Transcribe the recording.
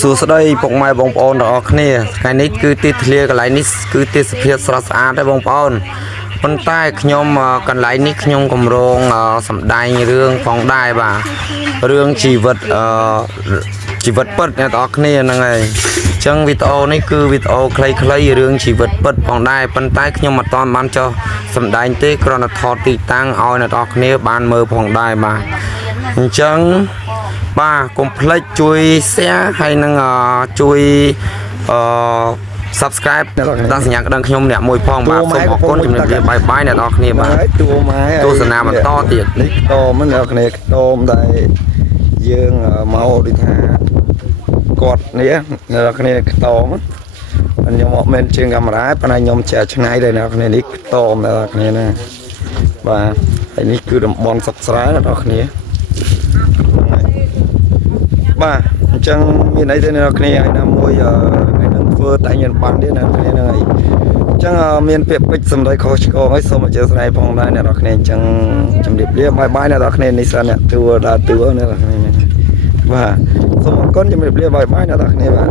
សួស្តីពុកម៉ែបងប្អូនទាំងអស់គ្នាថ្ងៃនេះគឺទីធ្លាកន្លែងនេះគឺទេសភាពស្រស់ស្អាតដែរបងប្អូនប៉ុន្តែខ្ញុំកន្លែងនេះខ្ញុំកម្រងសម្ដែងរឿងផងដែរបាទរឿងជីវិតពិតអ្នកទាំងអស់គ្នាហ្នឹងហើយអញ្ចឹងវីដេអូនេះគឺវីដេអូខ្លីៗរឿងជីវិតពិតផងដែរប៉ុន្តែខ្ញុំមិនតាន់បានចុះសម្ដែងទេគ្រាន់តែថតទីតាំងឲ្យអ្នកទាំងអស់គ្នាបានមើលផងដែរបាទអញ្ចឹងបាទកុំភ្លេចជួយ share ហើយនឹងជួយsubscribe ដល់សញ្ញាក្តឹងខ្ញុំអ្នកមួយផងបាទសូមអរគុណជំរាបលាបាយបាយអ្នកនរគ្នាបាទទស្សនាបន្តទៀតនេះខ្ទមអ្នកគ្នាខ្ទមដែលយើងមកដូចថាគាត់នេះអ្នកគ្នាខ្ទមខ្ញុំអត់មែនជាងកាមេរ៉ាប៉ុន្តែខ្ញុំចេះឆ្ងាយដែរអ្នកគ្នានេះខ្ទមអ្នកគ្នាណាបាទហើយនេះគឺតំបន់សុកស្រែអ្នកគ្នាបាទអញ្ចឹងមានអីទេអ្នកគ្នាឲ្យណាមួយថ្ងៃនឹងធ្វើតែញ៉ាំបានទេអ្នកគ្នាហ្នឹងហើយអញ្ចឹងមានពាក្យពេចន៍សម្ដីខុសឆ្គងឲ្យសូមអធិស្ឋានផងដែរអ្នកគ្នាអញ្ចឹងជំរាបលាបាយបាយអ្នកគ្នានេះសិនអ្នកទួដើរទួអ្នកគ្នាបាទសូមអរគុណជំរាបលាបាយបាយអ្នកគ្នាបាទ